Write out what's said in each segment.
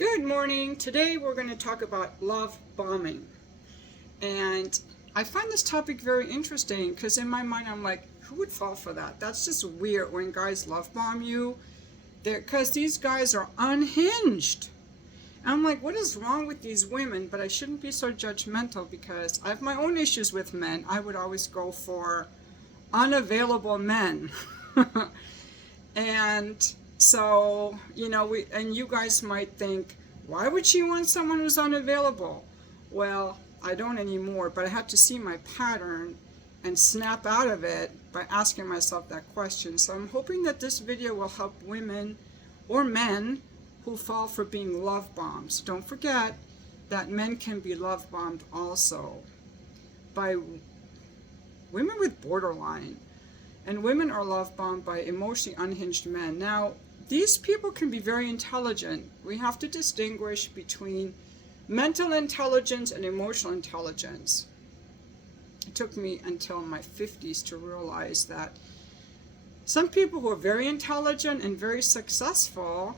Good morning. Today we're going to talk about love bombing. And I find this topic very interesting because in my mind I'm like, who would fall for that? That's just weird when guys love bomb you. Because these guys are unhinged. And I'm like, what is wrong with these women? But I shouldn't be so judgmental because I have my own issues with men. I would always go for unavailable men. And so, and you guys might think, why would she want someone who's unavailable? Well, I don't anymore, but I have to see my pattern and snap out of it by asking myself that question. So I'm hoping that this video will help women or men who fall for being love bombs. Don't forget that men can be love bombed also by women with borderline. And women are love bombed by emotionally unhinged men. Now, these people can be very intelligent. We have to distinguish between mental intelligence and emotional intelligence. It took me until my 50s to realize that some people who are very intelligent and very successful,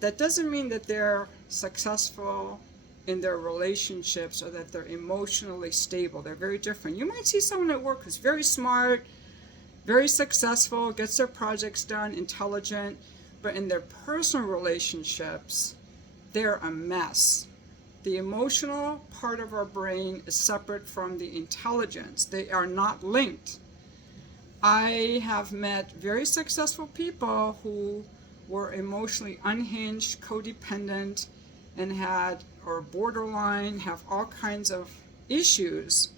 that doesn't mean that they're successful in their relationships or that they're emotionally stable. They're very different. You might see someone at work who's very smart, very successful, gets their projects done, intelligent, but in their personal relationships, they're a mess. The emotional part of our brain is separate from the intelligence. They are not linked. I have met very successful people who were emotionally unhinged, codependent, and or borderline, have all kinds of issues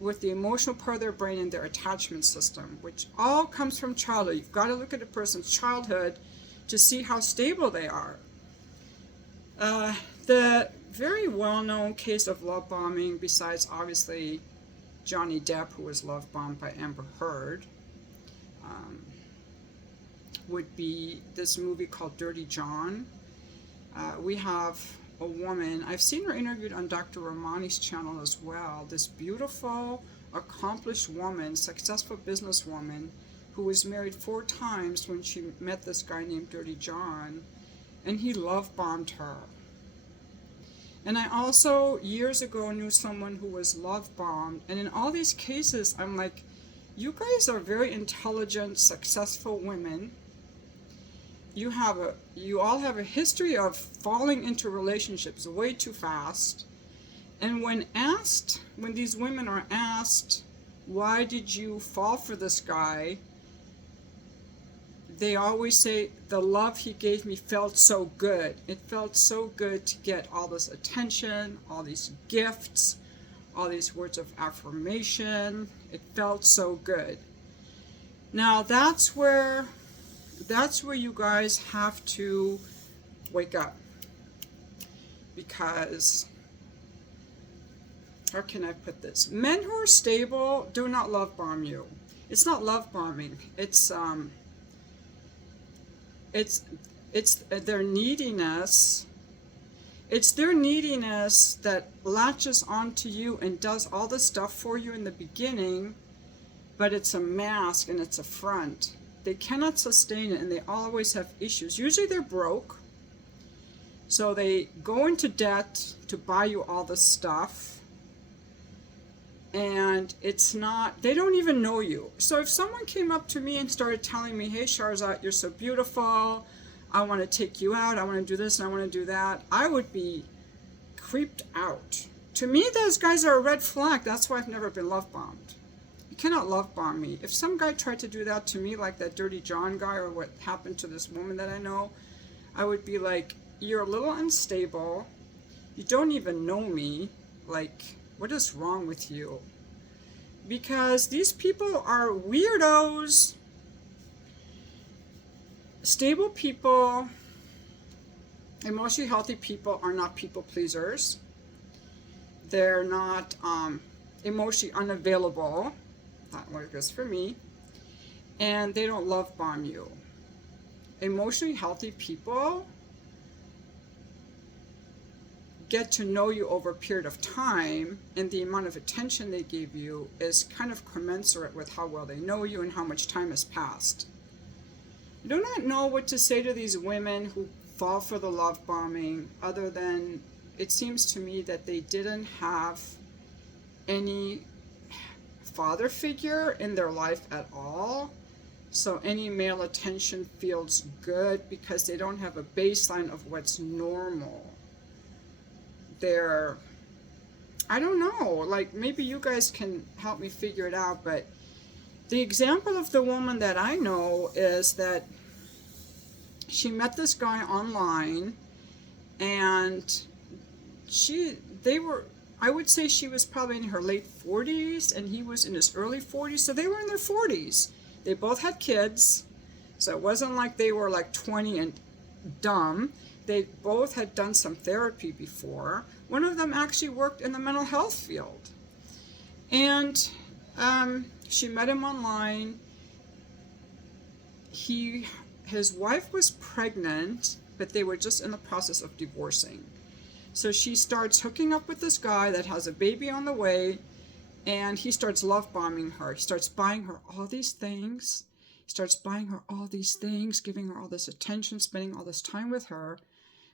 with the emotional part of their brain and their attachment system, which all comes from childhood. You've got to look at a person's childhood to see how stable they are. The very well-known case of love bombing, besides obviously Johnny Depp, who was love bombed by Amber Heard, would be this movie called Dirty John. We have a woman, I've seen her interviewed on Dr. Romani's channel as well, this beautiful, accomplished woman, successful businesswoman, who was married 4 times when she met this guy named Dirty John, and he love bombed her. And I also, years ago, knew someone who was love bombed, and in all these cases, I'm like, you guys are very intelligent, successful women. You all have a history of falling into relationships way too fast. And when these women are asked, why did you fall for this guy? They always say, the love he gave me felt so good. It felt so good to get all this attention, all these gifts, all these words of affirmation. It felt so good. Now that's where you guys have to wake up, because how can I put this? Men who are stable do not love bomb you. It's not love bombing. It's their neediness. It's their neediness that latches onto you and does all the stuff for you in the beginning, but it's a mask and it's a front. They cannot sustain it, and they always have issues. Usually they're broke, so they go into debt to buy you all this stuff, and they don't even know you. So if someone came up to me and started telling me, hey Sharzat, you're so beautiful, I want to take you out, I want to do this and I want to do that, I would be creeped out. To me, those guys are a red flag. That's why I've never been love bombed. You cannot love bomb me. If some guy tried to do that to me, like that Dirty John guy, or what happened to this woman that I know, I would be like, you're a little unstable, you don't even know me, like, what is wrong with you? Because these people are weirdos. Stable people, emotionally healthy people are not people pleasers. They're not emotionally unavailable. That works for me. And they don't love bomb you. Emotionally healthy people get to know you over a period of time, and the amount of attention they give you is kind of commensurate with how well they know you and how much time has passed. I do not know what to say to these women who fall for the love bombing, other than it seems to me that they didn't have any father figure in their life at all. So any male attention feels good because they don't have a baseline of what's normal. They're, I don't know, like maybe you guys can help me figure it out, but the example of the woman that I know is that she met this guy online, and they were, I would say she was probably in her late 40s and he was in his early 40s, so they were in their 40s. They both had kids, so it wasn't like they were like 20 and dumb. They both had done some therapy before. One of them actually worked in the mental health field. And she met him online. His wife was pregnant, but they were just in the process of divorcing. So she starts hooking up with this guy that has a baby on the way, and he starts love bombing her. He starts buying her all these things. He starts buying her all these things, giving her all this attention, spending all this time with her.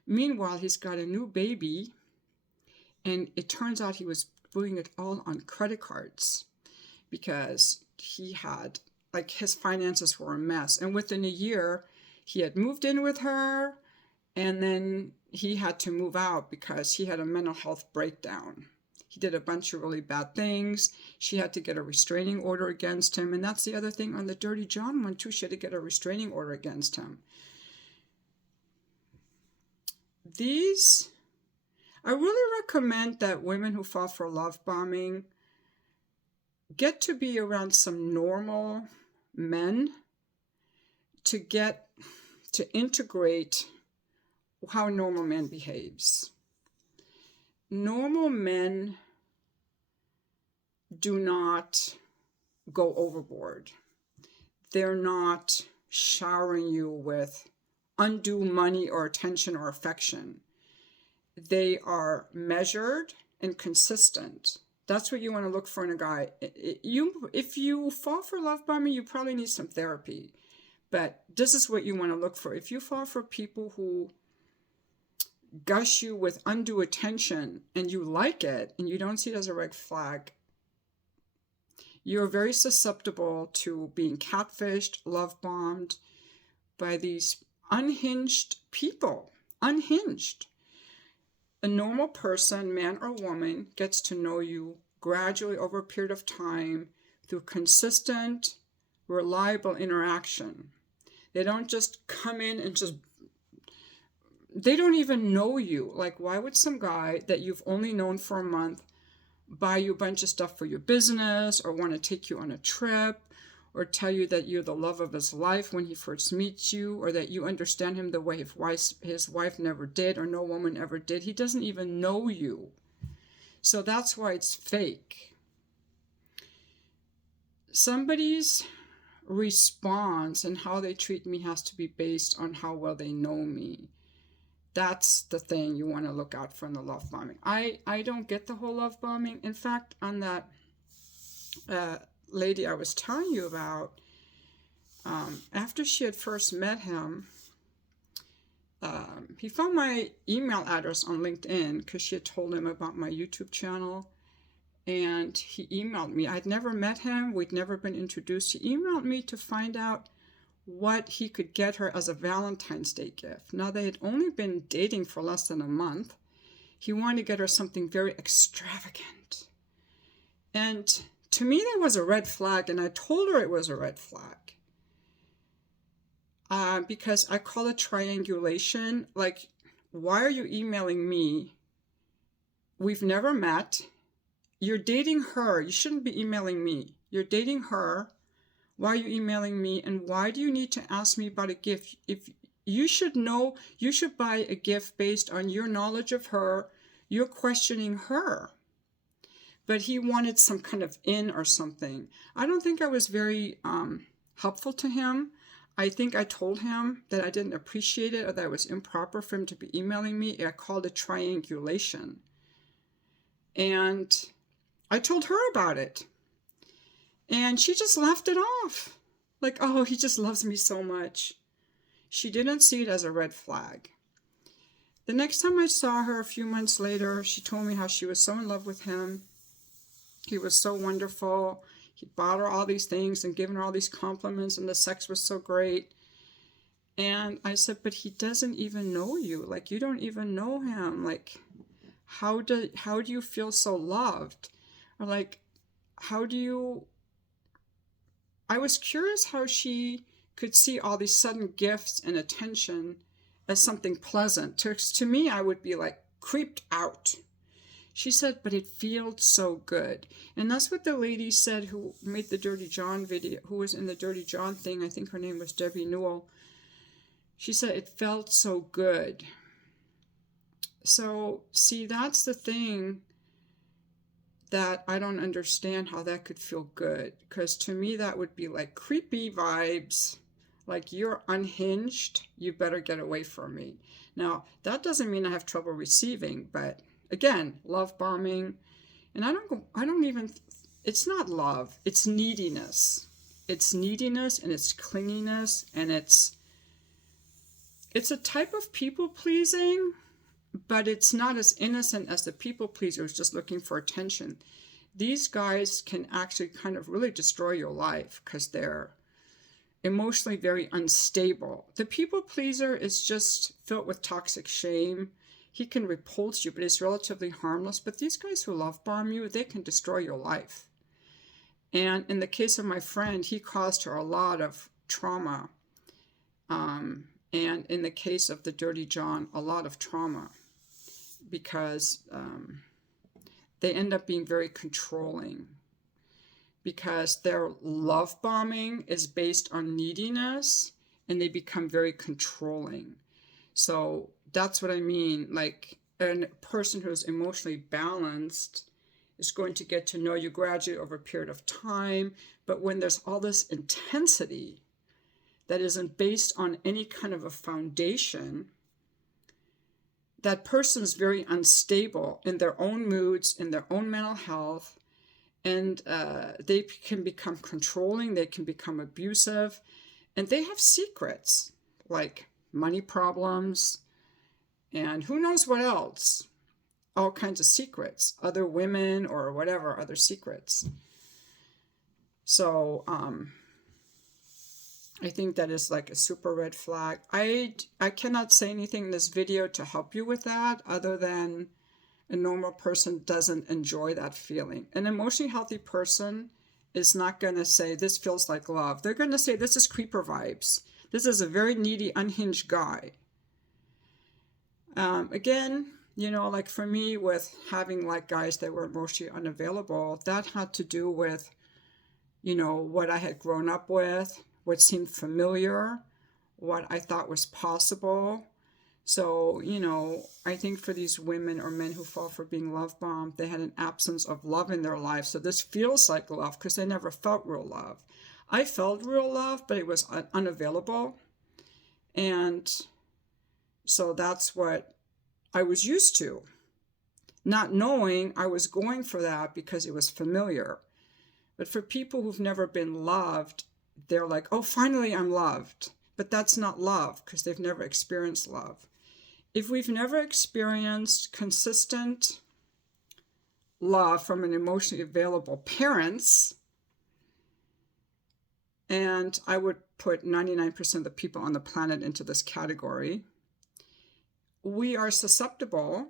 Meanwhile, he's got a new baby, and it turns out he was doing it all on credit cards because he had, like, his finances were a mess. And within a year, he had moved in with her, and then he had to move out because he had a mental health breakdown. He did a bunch of really bad things. She had to get a restraining order against him. And that's the other thing on the Dirty John one, too. She had to get a restraining order against him. I really recommend that women who fall for love bombing get to be around some normal men to integrate how normal men behaves. Normal men do not go overboard. They're not showering you with undue money or attention or affection. They are measured and consistent. That's what you want to look for in a guy. If you fall for love bombing, you probably need some therapy. But this is what you want to look for. If you fall for people who gush you with undue attention and you like it and you don't see it as a red flag, you're very susceptible to being catfished, love bombed by these unhinged people. Unhinged. A normal person, man or woman, gets to know you gradually over a period of time through consistent, reliable interaction. They don't just come in and they don't even know you. Like, why would some guy that you've only known for a month buy you a bunch of stuff for your business, or want to take you on a trip, or tell you that you're the love of his life when he first meets you, or that you understand him the way his wife never did, or no woman ever did? He doesn't even know you. So that's why it's fake. Somebody's response and how they treat me has to be based on how well they know me. That's the thing you want to look out for in the love bombing. I don't get the whole love bombing. In fact, on that lady I was telling you about, after she had first met him, he found my email address on LinkedIn because she had told him about my YouTube channel. And he emailed me. I'd never met him. We'd never been introduced. He emailed me to find out what he could get her as a Valentine's Day gift. Now, they had only been dating for less than a month. He wanted to get her something very extravagant. And to me, that was a red flag, and I told her it was a red flag. Because I call it triangulation. Like, why are you emailing me? We've never met. You're dating her. You shouldn't be emailing me. You're dating her. Why are you emailing me? And why do you need to ask me about a gift? If you should know, you should buy a gift based on your knowledge of her. You're questioning her. But he wanted some kind of in or something. I don't think I was very helpful to him. I think I told him that I didn't appreciate it, or that it was improper for him to be emailing me. I called it triangulation. And I told her about it. And she just laughed it off. Like, oh, he just loves me so much. She didn't see it as a red flag. The next time I saw her a few months later, she told me how she was so in love with him. He was so wonderful. He bought her all these things and given her all these compliments, and the sex was so great. And I said, but he doesn't even know you. Like, you don't even know him. Like, how do you feel so loved? Or like, how do you... I was curious how she could see all these sudden gifts and attention as something pleasant. To me, I would be like creeped out. She said, but it feels so good. And that's what the lady said who made the Dirty John video, who was in the Dirty John thing. I think her name was Debbie Newell. She said it felt so good. So, see, that's the thing that I don't understand how that could feel good. Because to me, that would be like creepy vibes. Like, you're unhinged, you better get away from me. Now, that doesn't mean I have trouble receiving, but again, love bombing. And I don't even, it's not love, it's neediness. It's neediness and it's clinginess, and it's a type of people pleasing, but it's not as innocent as the people pleaser who's just looking for attention. These guys can actually kind of really destroy your life because they're emotionally very unstable. The people pleaser is just filled with toxic shame. He can repulse you, but he's relatively harmless. But these guys who love bomb you, they can destroy your life. And in the case of my friend, he caused her a lot of trauma. And in the case of the Dirty John, a lot of trauma, because they end up being very controlling, because their love bombing is based on neediness, and they become very controlling. So that's what I mean. Like, a person who's emotionally balanced is going to get to know you gradually over a period of time. But when there's all this intensity that isn't based on any kind of a foundation, that person's very unstable in their own moods, in their own mental health, and they can become controlling, they can become abusive, and they have secrets like money problems and who knows what else, all kinds of secrets, other women or whatever, other secrets. So I think that is like a super red flag. I cannot say anything in this video to help you with that, other than a normal person doesn't enjoy that feeling. An emotionally healthy person is not going to say, this feels like love. They're going to say, this is creeper vibes. This is a very needy, unhinged guy. Again, you know, like for me, with having like guys that were emotionally unavailable, that had to do with, you know, what I had grown up with, what seemed familiar, what I thought was possible. So, you know, I think for these women or men who fall for being love bombed, they had an absence of love in their life. So this feels like love because they never felt real love. I felt real love, but it was unavailable. And so that's what I was used to, not knowing I was going for that because it was familiar. But for people who've never been loved, they're like, oh, finally I'm loved. But that's not love because they've never experienced love. If we've never experienced consistent love from an emotionally available parents, and I would put 99% of the people on the planet into this category, we are susceptible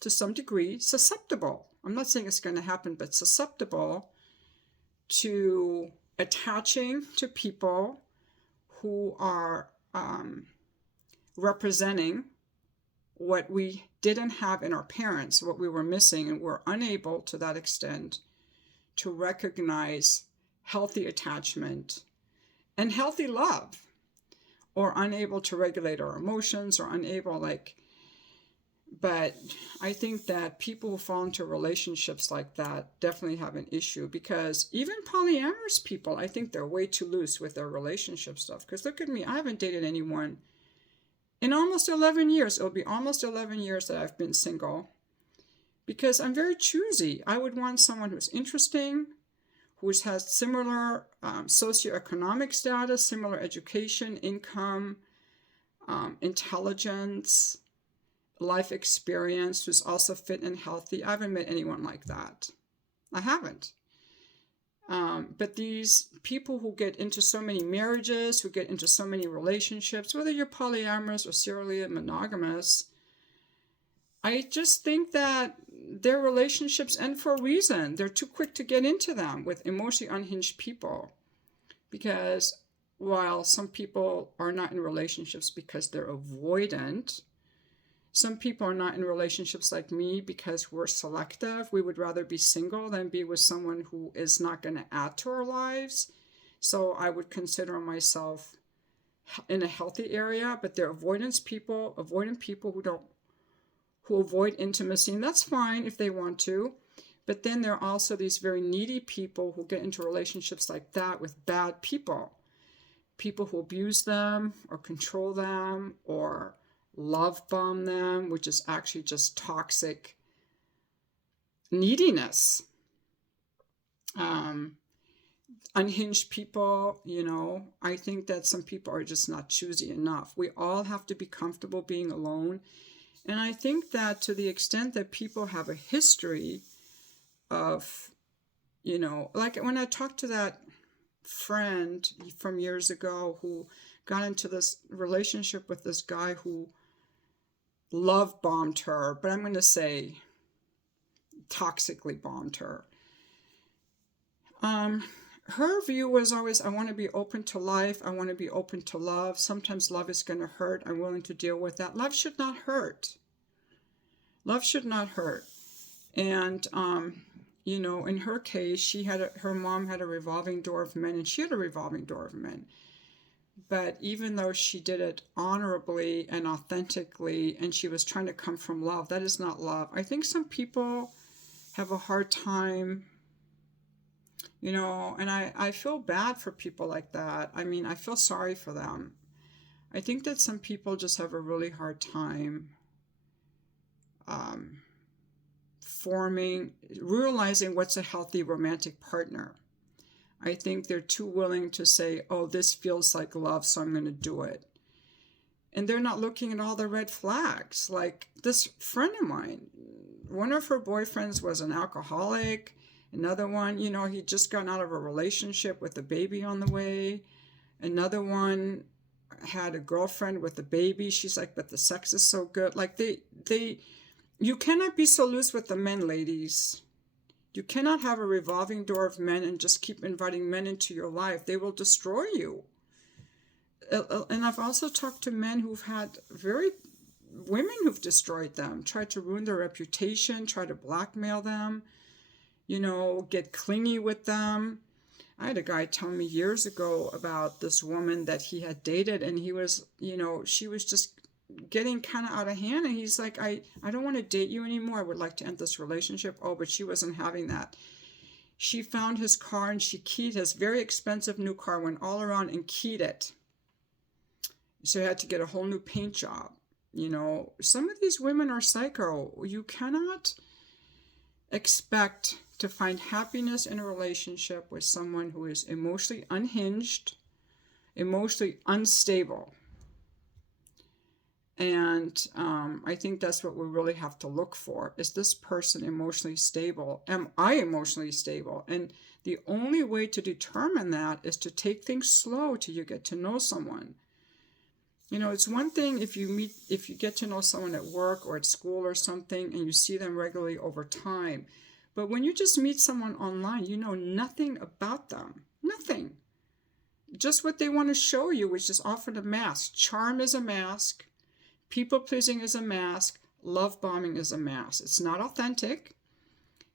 to some degree, susceptible. I'm not saying it's going to happen, but susceptible to attaching to people who are representing what we didn't have in our parents, what we were missing, and we're unable to that extent to recognize healthy attachment and healthy love, or unable to regulate our emotions, or unable, like, but I think that people who fall into relationships like that definitely have an issue, because even polyamorous people, I think they're way too loose with their relationship stuff. Because look at me, I haven't dated anyone in almost 11 years. It'll be almost 11 years that I've been single, because I'm very choosy. I would want someone who's interesting, who has similar socioeconomic status, similar education, income, intelligence, life experience, who's also fit and healthy. I haven't met anyone like that. I haven't. But these people who get into so many marriages, who get into so many relationships, whether you're polyamorous or serially monogamous, I just think that their relationships end for a reason. They're too quick to get into them with emotionally unhinged people. Because while some people are not in relationships because they're avoidant, some people are not in relationships like me because we're selective. We would rather be single than be with someone who is not going to add to our lives. So I would consider myself in a healthy area, but they're avoidant people who avoid intimacy, and that's fine if they want to. But then there are also these very needy people who get into relationships like that with bad people. People who abuse them or control them or love bomb them, which is actually just toxic neediness. Unhinged people, I think that some people are just not choosy enough. We all have to be comfortable being alone. And I think that to the extent that people have a history of, like when I talked to that friend from years ago who got into this relationship with this guy who love bombed her, but I'm going to say toxically bombed her. Her view was always, I want to be open to life. I want to be open to love. Sometimes love is going to hurt. I'm willing to deal with that. Love should not hurt. Love should not hurt. And, in her case, her mom had a revolving door of men, and she had a revolving door of men. But even though she did it honorably and authentically, and she was trying to come from love, that is not love. I think some people have a hard time, and I feel bad for people like that. I mean, I feel sorry for them. I think that some people just have a really hard time realizing what's a healthy romantic partner. I think they're too willing to say, oh, this feels like love, so I'm going to do it. And they're not looking at all the red flags. Like this friend of mine, one of her boyfriends was an alcoholic. Another one, he'd just gotten out of a relationship with a baby on the way. Another one had a girlfriend with a baby. She's like, but the sex is so good. Like you cannot be so loose with the men, ladies. You cannot have a revolving door of men and just keep inviting men into your life. They will destroy you. And I've also talked to men who've had women who've destroyed them, tried to ruin their reputation, try to blackmail them, get clingy with them. I had a guy tell me years ago about this woman that he had dated, and he was, she was just getting kind of out of hand, and he's like, I don't want to date you anymore. I would like to end this relationship. Oh, but she wasn't having that. She found his car and she keyed his very expensive new car, went all around and keyed it. So he had to get a whole new paint job. Some of these women are psycho. You cannot expect to find happiness in a relationship with someone who is emotionally unhinged, emotionally unstable. And I think that's what we really have to look for. Is this person emotionally stable? Am I emotionally stable? And the only way to determine that is to take things slow till you get to know someone. It's one thing if you get to know someone at work or at school or something and you see them regularly over time. But when you just meet someone online, you know nothing about them. Nothing. Just what they want to show you, which is often a mask. Charm is a mask. People-pleasing is a mask. Love bombing is a mask. It's not authentic.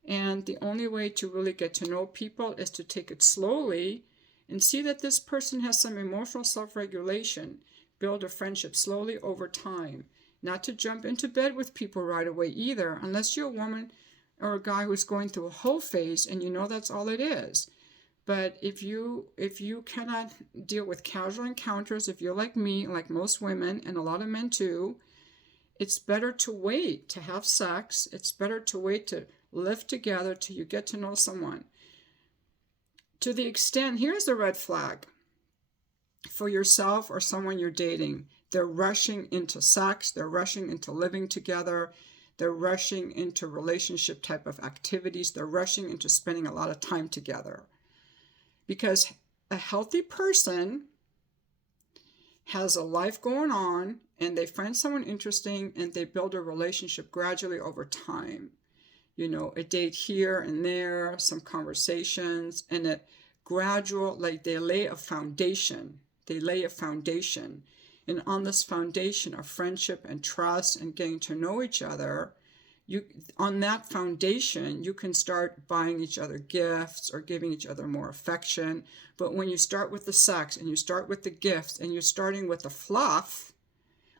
And the only way to really get to know people is to take it slowly and see that this person has some emotional self-regulation. Build a friendship slowly over time. Not to jump into bed with people right away either, unless you're a woman or a guy who's going through a whole phase and that's all it is. But if you cannot deal with casual encounters, if you're like me, like most women, and a lot of men too, it's better to wait to have sex. It's better to wait to live together till you get to know someone. To the extent, here's the red flag for yourself or someone you're dating. They're rushing into sex, they're rushing into living together, they're rushing into relationship type of activities, they're rushing into spending a lot of time together. Because a healthy person has a life going on, and they find someone interesting, and they build a relationship gradually over time. You know, a date here and there, some conversations, and a gradual, like they lay a foundation. They lay a foundation. And on this foundation of friendship and trust and getting to know each other, on that foundation, you can start buying each other gifts or giving each other more affection. But when you start with the sex and you start with the gifts and you're starting with the fluff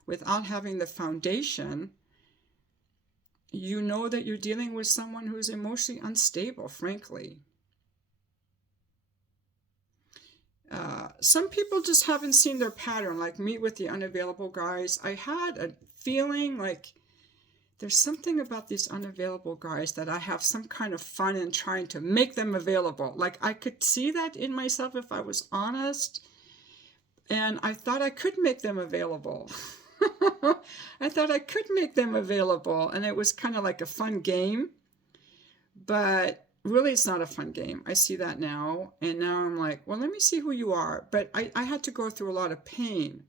without having the foundation, you know that you're dealing with someone who's emotionally unstable, frankly. Some people just haven't seen their pattern, like me with the unavailable guys. I had a feeling like there's something about these unavailable guys that I have some kind of fun in trying to make them available. Like I could see that in myself if I was honest. And I thought I could make them available. I thought I could make them available. And it was kind of like a fun game. But really, it's not a fun game. I see that now. And now I'm like, well, let me see who you are. But I had to go through a lot of pain.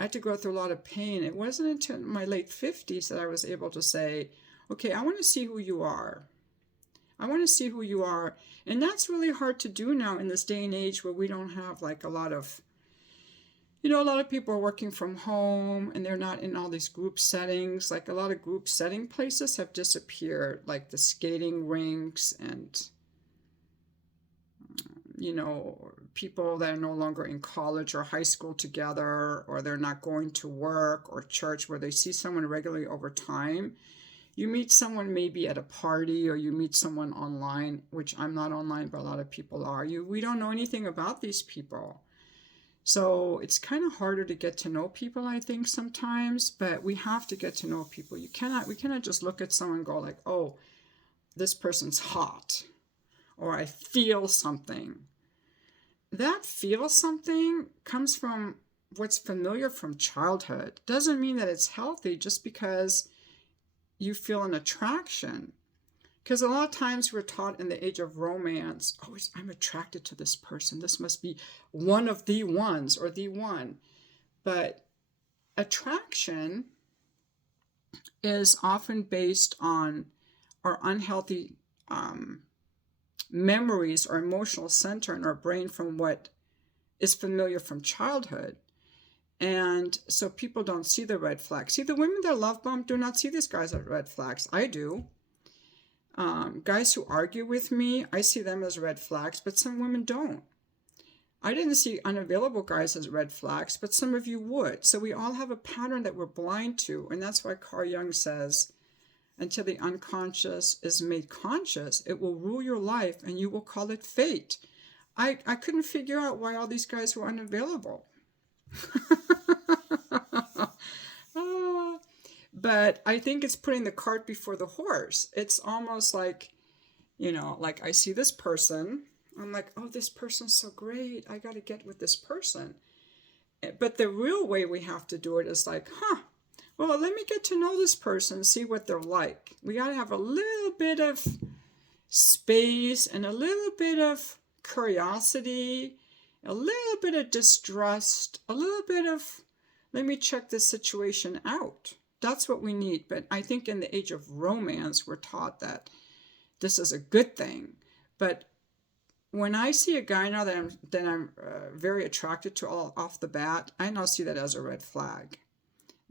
It wasn't until my late 50s that I was able to say, okay, I want to see who you are. And that's really hard to do now in this day and age where we don't have like a lot of people are working from home and they're not in all these group settings. Like a lot of group setting places have disappeared, like the skating rinks and, people that are no longer in college or high school together, or they're not going to work or church where they see someone regularly over time. You meet someone maybe at a party, or you meet someone online, which I'm not online, but a lot of people are. We don't know anything about these people. So it's kind of harder to get to know people, I think, sometimes, but we have to get to know people. We cannot just look at someone and go like, oh, this person's hot, or I feel something. That feel something comes from what's familiar from childhood. Doesn't mean that it's healthy just because you feel an attraction. Because a lot of times we're taught in the age of romance, oh, I'm attracted to this person. This must be one of the ones or the one. But attraction is often based on our unhealthy memories or emotional center in our brain from what is familiar from childhood. And so people don't see the red flags. See, the women that love bomb do not see these guys as red flags. I do. Guys who argue with me, I see them as red flags, but some women don't. I didn't see unavailable guys as red flags, but some of you would. So we all have a pattern that we're blind to. And that's why Carl Jung says, until the unconscious is made conscious, it will rule your life and you will call it fate. I couldn't figure out why all these guys were unavailable. But I think it's putting the cart before the horse. It's almost like, like I see this person. I'm like, oh, this person's so great. I got to get with this person. But the real way we have to do it is like, well, let me get to know this person, see what they're like. We got to have a little bit of space and a little bit of curiosity, a little bit of distrust, a little bit of, let me check this situation out. That's what we need. But I think in the age of romance, we're taught that this is a good thing. But when I see a guy now that I'm very attracted to off the bat, I now see that as a red flag.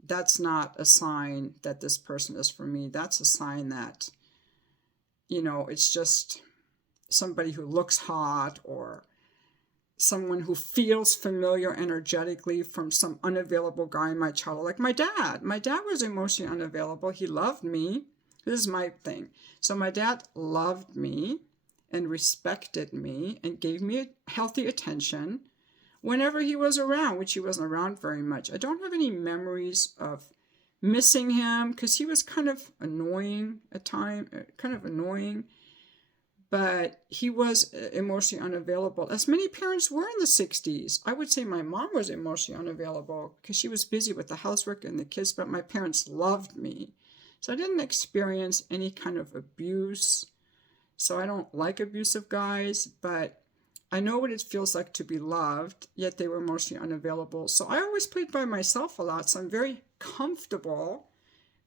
That's not a sign that this person is for me. That's a sign that, it's just somebody who looks hot, or someone who feels familiar energetically from some unavailable guy in my childhood. Like my dad. My dad was emotionally unavailable. He loved me. This is my thing. So my dad loved me and respected me and gave me healthy attention whenever he was around, which he wasn't around very much. I don't have any memories of missing him because he was kind of annoying at times, but he was emotionally unavailable, as many parents were in the 60s. I would say my mom was emotionally unavailable because she was busy with the housework and the kids, but my parents loved me. So I didn't experience any kind of abuse. So I don't like abusive guys, but I know what it feels like to be loved, yet they were emotionally unavailable. So I always played by myself a lot, so I'm very comfortable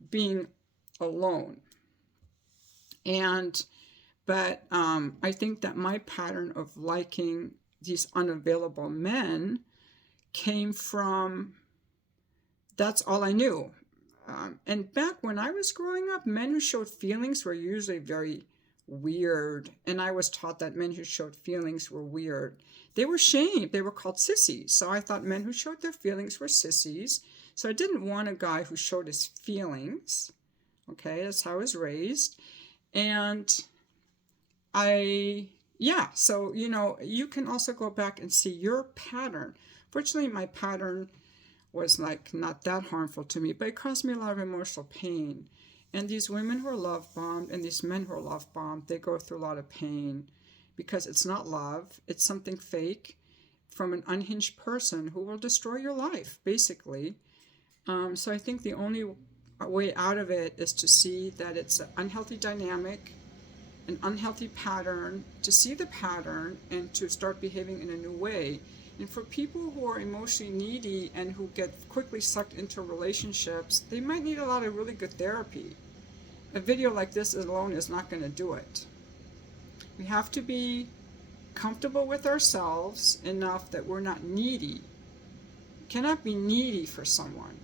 being alone. But I think that my pattern of liking these unavailable men came from, that's all I knew. And back when I was growing up, men who showed feelings were usually very weird. And I was taught that men who showed feelings were weird. They were shamed. They were called sissies. So I thought men who showed their feelings were sissies. So I didn't want a guy who showed his feelings. Okay, that's how I was raised. And so, you can also go back and see your pattern. Fortunately, my pattern was like not that harmful to me, but it caused me a lot of emotional pain. And these women who are love bombed and these men who are love bombed, they go through a lot of pain because it's not love. It's something fake from an unhinged person who will destroy your life, basically. So I think the only way out of it is to see that it's an unhealthy dynamic, an unhealthy pattern, to see the pattern and to start behaving in a new way. And for people who are emotionally needy and who get quickly sucked into relationships, they might need a lot of really good therapy. A video like this alone is not going to do it. We have to be comfortable with ourselves enough that we're not needy. We cannot be needy for someone,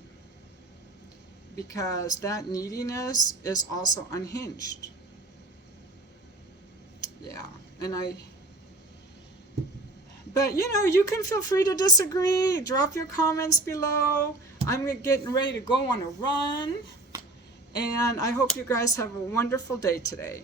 because that neediness is also unhinged. Yeah, but you can feel free to disagree. Drop your comments below. I'm getting ready to go on a run. And I hope you guys have a wonderful day today.